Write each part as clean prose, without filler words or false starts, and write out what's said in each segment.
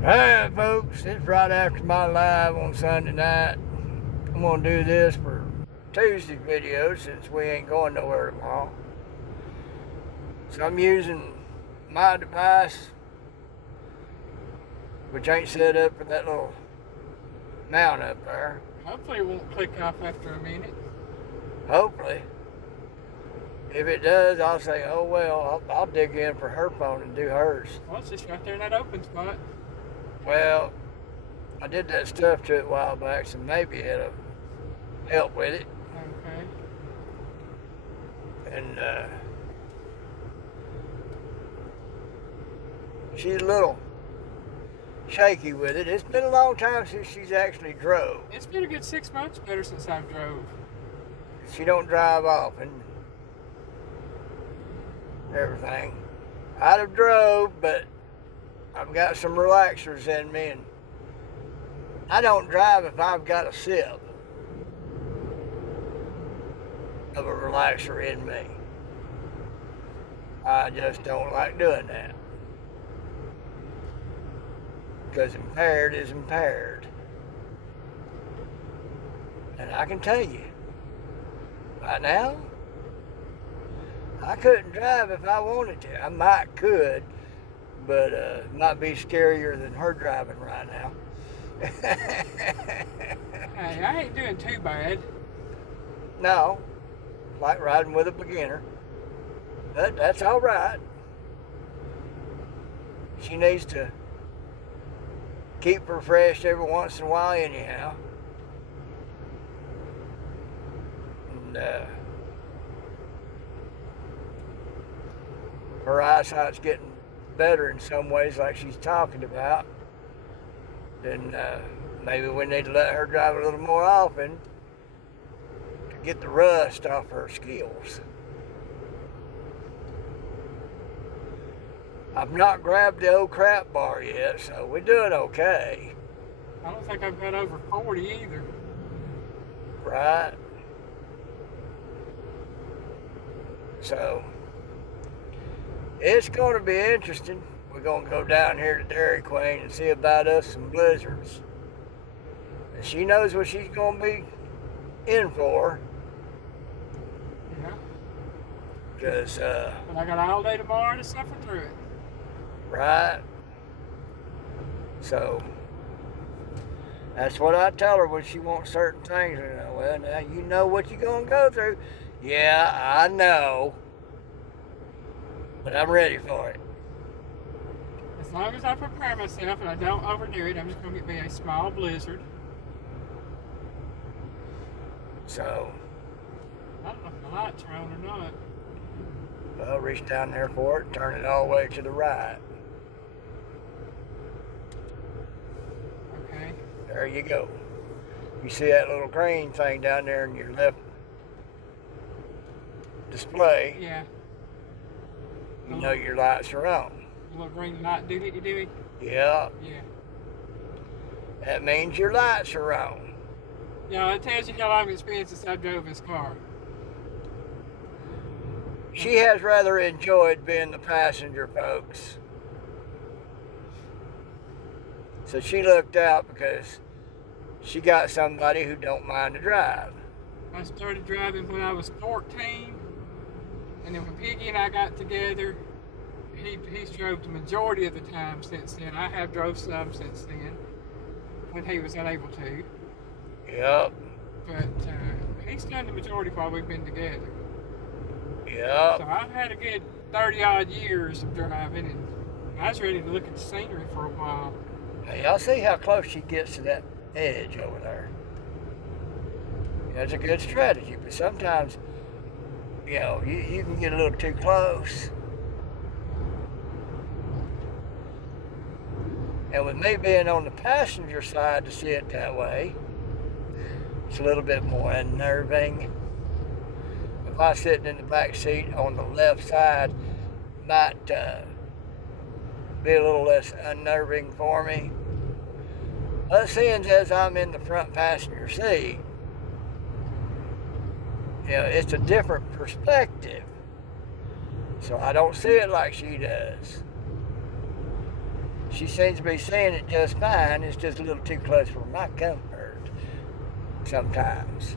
Alright, folks, it's right after my live on Sunday night. I'm going to do this for Tuesday's video since we ain't going nowhere tomorrow. So I'm using my device, which ain't set up for that little mount up there. Hopefully it won't click off after a minute. Hopefully. If it does, I'll say, oh well, I'll dig in for her phone and do hers. Well, it's just right there in that open spot. Well, I did that stuff to it a while back, so maybe it'll help with it. Okay. And she's a little shaky with it. It's been a long time since she's actually drove. It's been a good 6 months better since I've drove. She don't drive often. Everything. I'd have drove, but I've got some relaxers in me, and I don't drive if I've got a sip of a relaxer in me. I just don't like doing that. Because impaired is impaired. And I can tell you, right now, I couldn't drive if I wanted to. I might could, but it might be scarier than her driving right now. Hey, I ain't doing too bad. No, like riding with a beginner. But that's all right. She needs to keep refreshed every once in a while anyhow. And her eyesight's getting better in some ways, like she's talking about. Then maybe we need to let her drive a little more often to get the rust off her skills. I've not grabbed the old crap bar yet, so we're doing okay. I don't think I've got over 40 either. Right? So, it's going to be interesting. We're going to go down here to Dairy Queen and see about us some blizzards. And she knows what she's going to be in for. Yeah. Because, But I got all day tomorrow to suffer through it. right? So, that's what I tell her when she wants certain things. Well, now you know what you're going to go through. Yeah, I know. But I'm ready for it. As long as I prepare myself and I don't overdo it, I'm just going to get me a small blizzard. So, I don't know if the lights are on or not. well, reach down there for it and turn it all the way to the right. Okay. There you go. You see that little green thing down there in your left display? Yeah. You know your lights are on. A little green light doobie-dooby. Yeah, Yeah. that means your lights are on. Yeah, it tells you how long it's been since I drove this car. She has rather enjoyed being the passenger, folks. So she looked out because she got somebody who don't mind to drive. I started driving when I was 14, and then when Piggy and I got together, he's drove the majority of the time since then. I have drove some since then, when he was unable to. Yep, But he's done the majority while we've been together. So yep. I've had a good 30-odd years of driving, and I was ready to look at the scenery for a while. Now y'all see how close she gets to that edge over there. That's a good strategy, but sometimes, you know, you can get a little too close. And with me being on the passenger side to see it that way, it's a little bit more unnerving. If I was sitting in the back seat on the left side, might be a little less unnerving for me. But seeing as I'm in the front passenger seat, you know, it's a different perspective. So I don't see it like she does. She seems to be seeing it just fine. It's just a little too close for my comfort sometimes.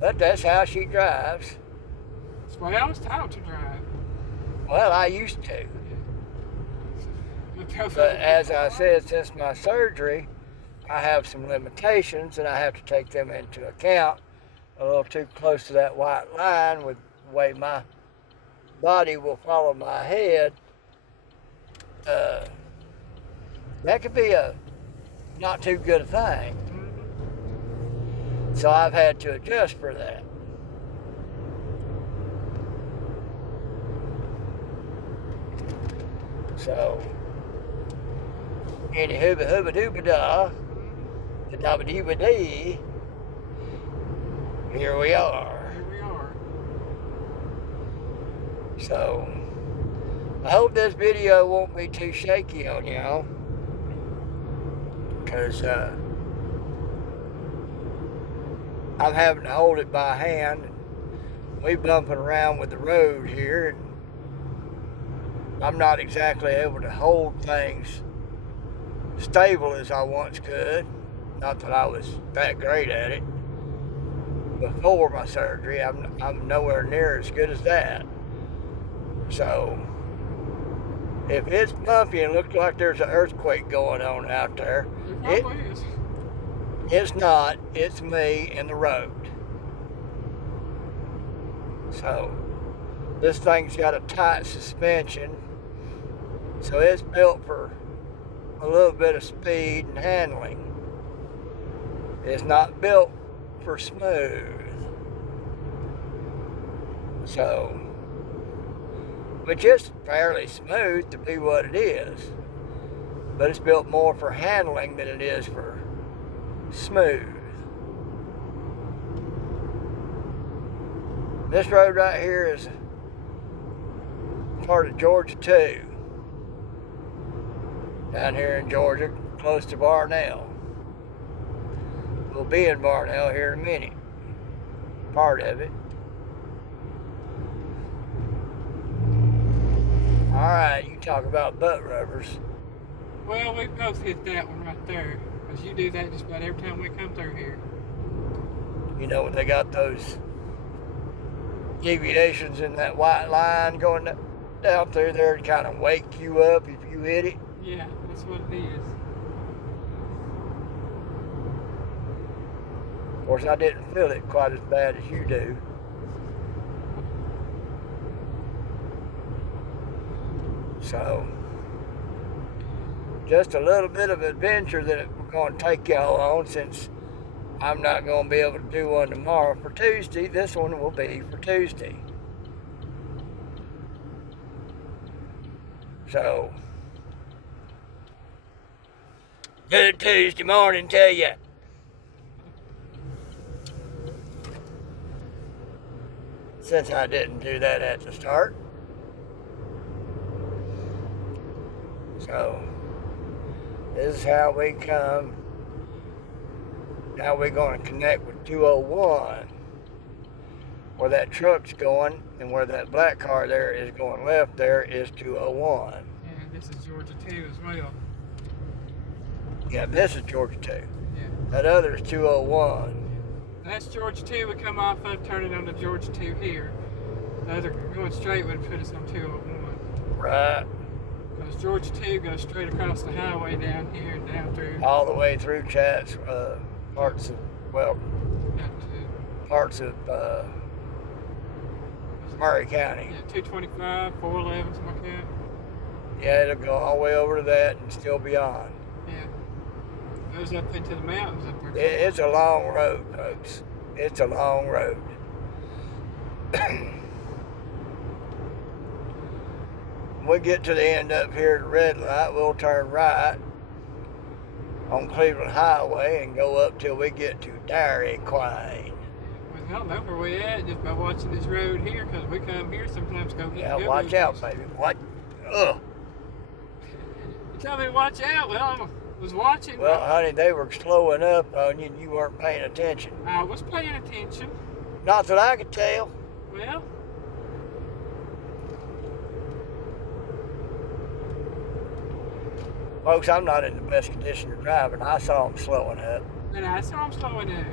But that's how she drives. That's why I was taught to drive. Well, I used to. But as I said, since my surgery, I have some limitations and I have to take them into account. A little too close to that white line with the way my body will follow my head. That could be a not too good a thing. So I've had to adjust for that. So, any hooba hooba dooba da, da da dee ba dee, here we are. Here we are. So, I hope this video won't be too shaky on y'all. Because I'm having to hold it by hand. We bumping around with the road here, and I'm not exactly able to hold things stable as I once could. Not that I was that great at it. Before my surgery, I'm nowhere near as good as that. So, if it's bumpy and looks like there's an earthquake going on out there, it's not. It's me and the road. So, this thing's got a tight suspension. So it's built for a little bit of speed and handling. It's not built for smooth. So, which is fairly smooth to be what it is. But it's built more for handling than it is for smooth. This road right here is part of Georgia 2. Down here in Georgia, close to Barnell. We'll be in Barnell here in a minute. Part of it. Alright, you talk about butt rubbers. Well, we both hit that one right there. Because you do that just about every time we come through here. You know when they got those deviations in that white line going down through there to kind of wake you up if you hit it? Yeah, that's what it is. Of course, I didn't feel it quite as bad as you do. So, just a little bit of adventure that we're going to take y'all on, since I'm not going to be able to do one tomorrow for Tuesday. This one will be for Tuesday. So, good Tuesday morning to you. Since I didn't do that at the start. So, this is how we come. Now we're going to connect with 201. Where that truck's going and where that black car there is going left, there is 201. And this is Georgia 2 as well. Yeah, this is Georgia 2. Yeah. That other is 201. That's Georgia 2 we come off of, turning on to Georgia 2 here. The other going straight would put us on 201. Right. Because Georgia 2 goes straight across the highway down here and down through. All the way through Chats, parts of, well, parts of Murray County. Yeah, 225, 411, something like that. Yeah, it'll go all the way over to that and still beyond. Yeah. Goes up into the mountains up there. It's a long road, folks. It's a long road. When we get to the end up here at the red light, we'll turn right on Cleveland Highway and go up till we get to Dairy Queen. I don't know where we at just by watching this road here, because we come here sometimes go get Yeah, watch out, baby. What? Ugh. You tell me to watch out. Well, I was watching. Well, honey, they were slowing up on you and you weren't paying attention. I was paying attention. Not that I could tell. Well, Folks, I'm not in the best condition of driving. I saw him slowing up. And I saw him slowing up.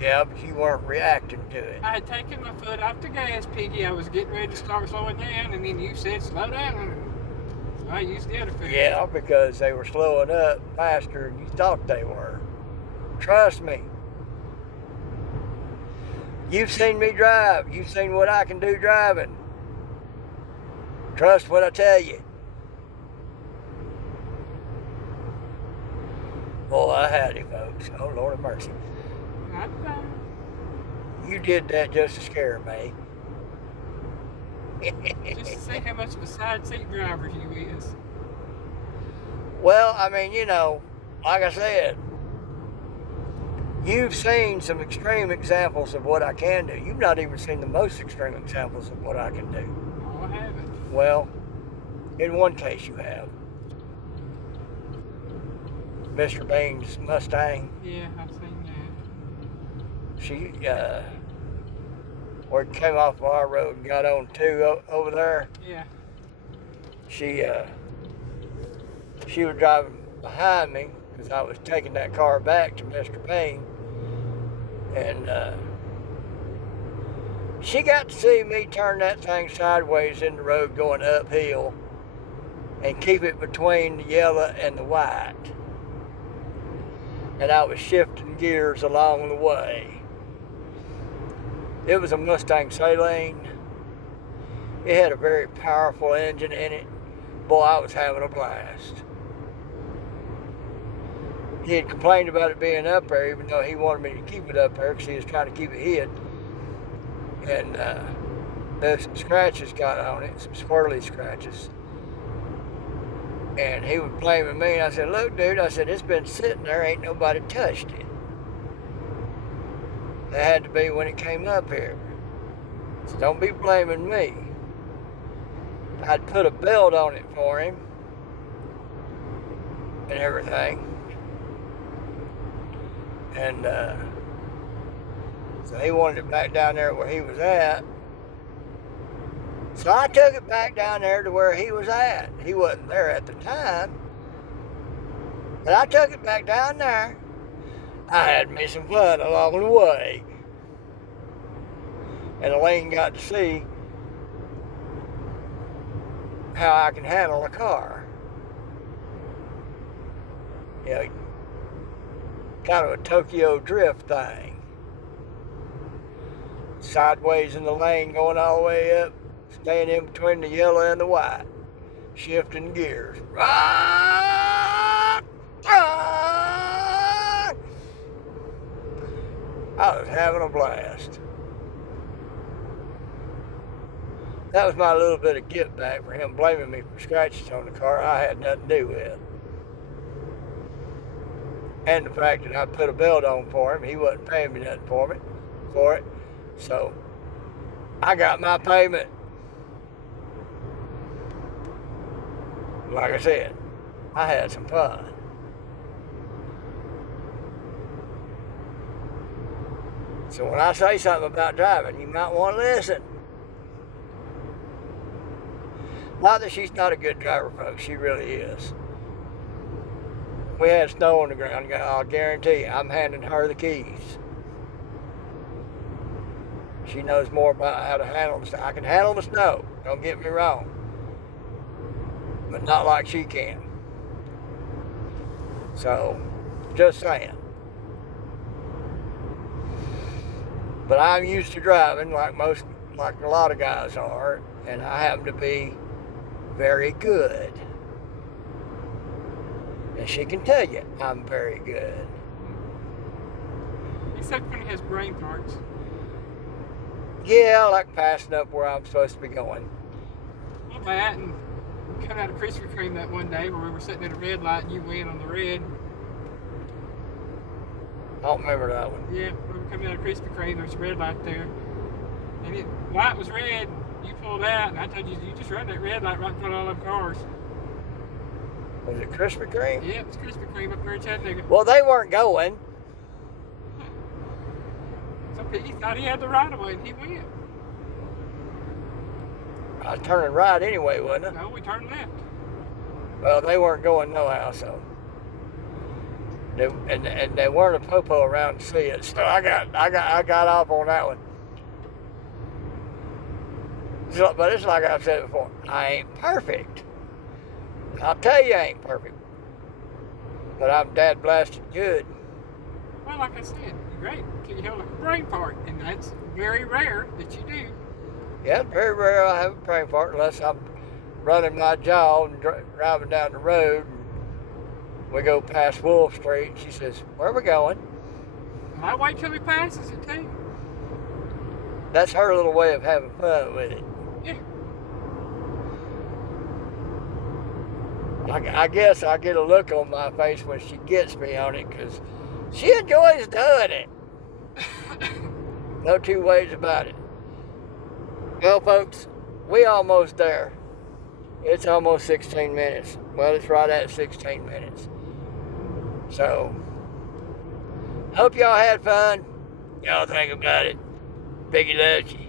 Yeah, but you weren't reacting to it. I had taken my foot off the gas, Piggy. I was getting ready to start slowing down, and then you said slow down. So I used the other foot. Yeah, because they were slowing up faster than you thought they were. Trust me. You've seen me drive. You've seen what I can do driving. Trust what I tell you. Boy, I had it, folks. Oh, Lord have mercy. You did that just to scare me. Just to see how much of a side seat driver he is. Well, I mean, you know, like I said, you've seen some extreme examples of what I can do. You've not even seen the most extreme examples of what I can do. Oh, I haven't. Well, in one case you have. Mr. Bain's Mustang. Yeah, I've seen that. She, where it came off of our road and got on 2 over there. Yeah. She was driving behind me because I was taking that car back to Mr. Bain. And she got to see me turn that thing sideways in the road going uphill and keep it between the yellow and the white. And I was shifting gears along the way. It was a Mustang Saline. It had a very powerful engine in it. Boy, I was having a blast. He had complained about it being up there, even though he wanted me to keep it up there because he was trying to keep it hid. And there's some scratches got on it, some swirly scratches. And he was blaming me, and I said, look, dude, I said, it's been sitting there, ain't nobody touched it. That had to be when it came up here. So don't be blaming me. I'd put a belt on it for him and everything. And so he wanted it back down there where he was at. So I took it back down there to where he was at. He wasn't there at the time. But I took it back down there. I had me some fun along the way. And Elaine got to see how I can handle a car. You know, kind of a Tokyo drift thing. Sideways in the lane going all the way up. Staying in between the yellow and the white. Shifting gears. I was having a blast. That was my little bit of get back for him blaming me for scratches on the car I had nothing to do with. And the fact that I put a belt on for him, he wasn't paying me nothing for it. So I got my payment. Like I said, I had some fun. So when I say something about driving, you might want to listen. Not that she's not a good driver, folks. She really is. We had snow on the ground. I'll guarantee you, I'm handing her the keys. She knows more about how to handle the snow. I can handle the snow. Don't get me wrong. But not like she can. So, just saying. But I'm used to driving like a lot of guys are, and I happen to be very good. And she can tell you I'm very good. Except when he has brain parts. Yeah, I like passing up where I'm supposed to be going. Well, that and coming out of Krispy Kreme that one day where we were sitting at a red light and you went on the red. I don't remember that one. Yeah, we were coming out of Krispy Kreme, there's a red light there. And it light was red, you pulled out, and I told you, you just run that red light right in front of all them cars. Was it Krispy Kreme? Yeah, it was Krispy Kreme up there in Chattanooga. Well, they weren't going. So Piggy thought he had the right of way, and he went. I was turning right anyway, wasn't I? No, we turned left. Well, they weren't going no how, so. And they weren't a popo around to see it, so I got off on that one. So, but it's like I've said before, I ain't perfect. I'll tell you I ain't perfect. But I'm dad blasted good. Well, like I said, you're great. You have a brain fart, and that's very rare that you do. Yeah, it's very rare I have a brain fart unless I'm running my jaw and driving down the road. And we go past Wolf Street. She says, "Where are we going?" And I wait till he passes it too. That's her little way of having fun with it. Yeah. I guess I get a look on my face when she gets me on it because she enjoys doing it. No two ways about it. Well, folks, we almost there. It's almost 16 minutes. Well, it's right at 16 minutes. So, hope y'all had fun. Y'all think about it. Biggie loves you.